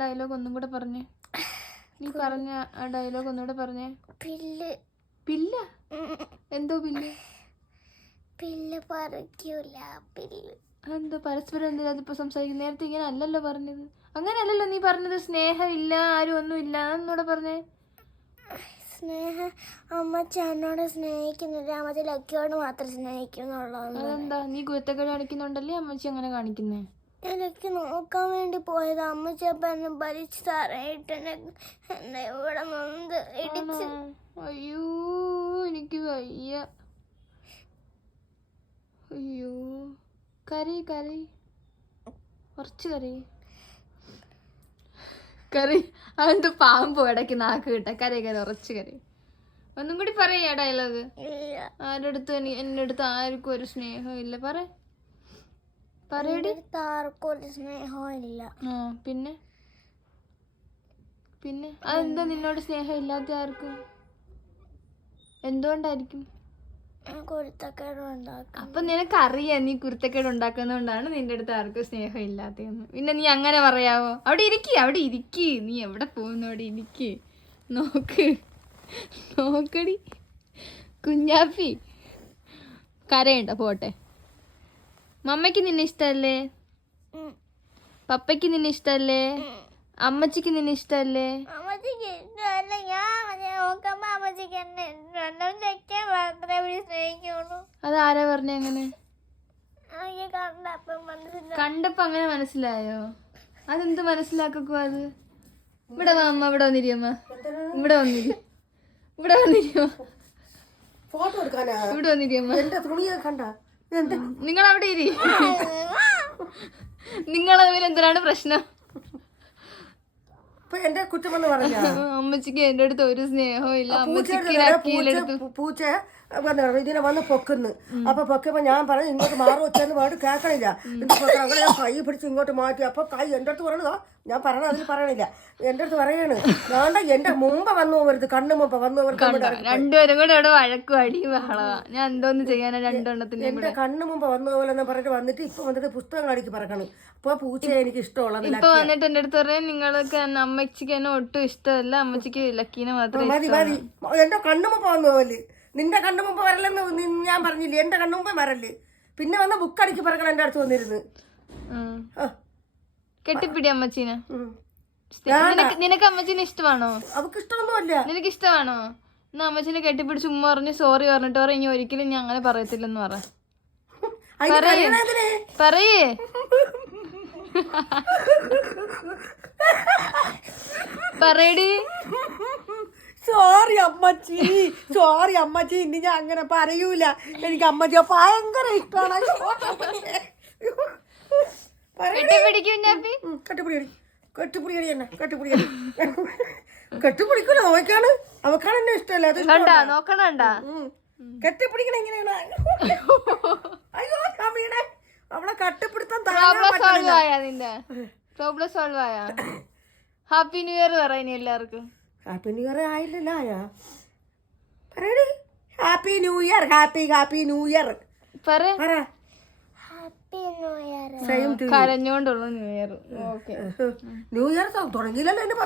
Dialogue ഒന്നും കൂടെ പറഞ്ഞേ. നീ പറഞ്ഞ ആ ഡയലോഗ് ഒന്നുകൂടെ പറഞ്ഞേ. പില്ല്. പില്ല? എന്തോ പില്ല്? പില്ല് പറിക്കൂല. പില്ല് എന്തോ പരസ്പരം എന്തിനാ അതിപ്പോ സംസാരിക്കുന്നത്? നേരത്തെ ഇങ്ങനെ അല്ലല്ലോ പറഞ്ഞത്. അങ്ങനെ അല്ലല്ലോ നീ പറഞ്ഞത്. സ്നേഹം ഇല്ല, ആരും ഒന്നും ഇല്ല. അതൊന്നൂടെ പറഞ്ഞേ. സ്നേഹം അമ്മച്ചി എന്നോട് സ്നേഹിക്കുന്നില്ല, അമ്മച്ചി ലക്കിയോട് മാത്രം സ്നേഹിക്കുന്നുള്ളൂ. അതെന്താ? നീ കുരുത്തക്കേട് കാണിക്കുന്നുണ്ടല്ലേ അമ്മച്ചി അങ്ങനെ കാണിക്കുന്നേ? എനിക്ക് നോക്കാൻ വേണ്ടി പോയത്. അമ്മച്ചി അപ്പൊ എന്നെ ഭരിച്ച് തറയിട്ട് എന്നെ ഇവിടെ നൊന്ത് ഇടിച്ച്. അയ്യോ എനിക്ക് വയ്യ. അയ്യോ കരയ് കരയ്, കുറച്ച് കരയ്. കറി അതെന്ത് പാമ്പ് ഇടയ്ക്ക് നാക്ക് കിട്ട. കരയ് കരയ്, ഉറച്ച് കരയ്. ഒന്നും കൂടി പറയാ ഡയലോഗ്. ആരുടെ അടുത്ത് എന്റെ അടുത്ത് ആർക്കും ഒരു സ്നേഹം ഇല്ല. പറയടി. ആർക്കും ഒരു സ്നേഹവും ഇല്ല. ആ പിന്നെ അതെന്താ നിന്നോട് സ്നേഹം ഇല്ലാത്ത ആർക്കും? എന്തുകൊണ്ടായിരിക്കും? അപ്പൊ നിനക്കറിയാം നീ കുരുത്തക്കേട് ഉണ്ടാക്കുന്നോണ്ടാണ് നിന്റെ അടുത്ത് ആർക്കും സ്നേഹം ഇല്ലാത്തതെന്ന്. പിന്നെ നീ അങ്ങനെ പറയാവോ? അവിടെ ഇരിക്കി. നീ എവിടെ പോകുന്നു? അവിടെ ഇരിക്കി. നോക്കടി കുഞ്ഞാപ്പി. കരയണ്ട, പോട്ടെ. മമ്മയ്ക്ക് നിന്നെ ഇഷ്ടല്ലേ? പപ്പയ്ക്ക് നിന്നെ ഇഷ്ടല്ലേ? അമ്മച്ചിക്ക് നിന്നെ ഇഷ്ടല്ലേ? അതാരാ പറഞ്ഞ അങ്ങനെ? കണ്ടപ്പോ അങ്ങനെ മനസ്സിലായോ? അതെന്ത് മനസ്സിലാക്കോ അത്? ഇവിടെ വാ അമ്മ, ഇവിടെ വന്നിരിയമ്മ. ഇവിടെ വന്നിരിയമ്മ. നിങ്ങൾ അവിടെ ഇരി. നിങ്ങൾ തമ്മിൽ എന്തിനാണ് പ്രശ്നം? അമ്മച്ചിക്ക് എന്റെ അടുത്ത് ഒരു സ്നേഹവും ഇല്ല. അമ്മച്ചിക്ക് പൂച്ച ഇതിനെ വന്ന് പൊക്കുന്നു. അപ്പൊ പൊക്കിയപ്പോ ഞാൻ പറഞ്ഞു ഇങ്ങോട്ട് മാറി വെച്ചെന്ന് വേണ്ടി കേൾക്കണില്ല. അങ്ങനെ ഞാൻ കൈ പിടിച്ച് ഇങ്ങോട്ട് മാറ്റി. അപ്പൊ കൈ എന്റെ അടുത്ത് പറയണതാ, ഞാൻ പറഞ്ഞ അതിൽ പറയണില്ല. എന്റെ അടുത്ത് പറയാണ് വേണ്ട, എന്റെ മുമ്പ് വന്നു പോകരുത്, കണ്ണു മുമ്പ് വന്നു പോകരുത്. രണ്ടുപേരും കൂടെ ഇവിടെ വഴക്കും അടി ബഹളവാ. ഞാൻ എന്തോന്ന് ചെയ്യാനാ രണ്ടെണ്ണത്തിന്? എന്റെ കണ്ണു മുമ്പ് വന്നു പോലെന്ന് പറഞ്ഞിട്ട് വന്നിട്ട് ഇപ്പൊ വന്നിട്ട് പുസ്തകം കാണിക്ക് പറക്കണം. അപ്പൊ പൂച്ചയെ എനിക്ക് ഇഷ്ടമുള്ളത്. ഇപ്പൊ വന്നിട്ട് എന്റെ അടുത്ത് പറയാൻ നിങ്ങൾക്ക് അമ്മച്ചിക്ക് എന്നെ ഒട്ടും ഇഷ്ടമല്ല, അമ്മച്ചിക്ക് ലക്കീനെ മാത്രമേ മതി. എന്റെ കണ്ണു മുമ്പ് വന്നു പോലെ. നിന്റെ കണ്ണു മുമ്പ് വരല്ലെന്ന് ഞാൻ പറഞ്ഞില്ലേ? എന്റെ കണ്ണു മുമ്പേ വരല്ലേ. പിന്നെ വന്ന് ബുക്കടിക്ക് പറക്കണം എന്റെ അടുത്ത് വന്നിരുന്ന്. കെട്ടിപ്പിടി അമ്മച്ചീനെ. നിനക്ക് അമ്മച്ചീനെ ഇഷ്ടമാണോ? അവക്ക് ഇഷ്ടമൊന്നുമല്ല. നിനക്ക് ഇഷ്ടമാണോ? എന്നാ അമ്മച്ചീനെ കെട്ടിപ്പിടിച്ച് ഉമ്മ പറഞ്ഞ് സോറി പറഞ്ഞിട്ട് പറ ഇനി ഒരിക്കലും ഞാൻ അങ്ങനെ പറയത്തില്ലെന്ന് പറയേ. പറയടി. സോറി അമ്മച്ചി, ഇനി ഞാൻ അങ്ങനെ പറയൂല. എനിക്ക് അമ്മച്ചിയെ ഭയങ്കര ഇഷ്ടമാണ്. കെട്ടിപ്പിടിക്കൂല. നോക്കാണ് അവക്കാണ് എന്നെ ഇഷ്ടമല്ല. അത് നോക്കണ കെട്ടിപ്പിടിക്കണ എങ്ങനെയാണ്? അയ്യോ അവളെ കട്ടിപ്പിടുത്തം. ഹാപ്പി ന്യൂ ഇയർ പറയുന്നു എല്ലാവർക്കും. ഹാപ്പി ന്യൂ ഇയർ ആയില്ലല്ലോ. പറയടി happy new year. Happy new year കരഞ്ഞോണ്ടുള്ള ന്യൂ ഇയർ. New year തുടങ്ങിയില്ലല്ലോ.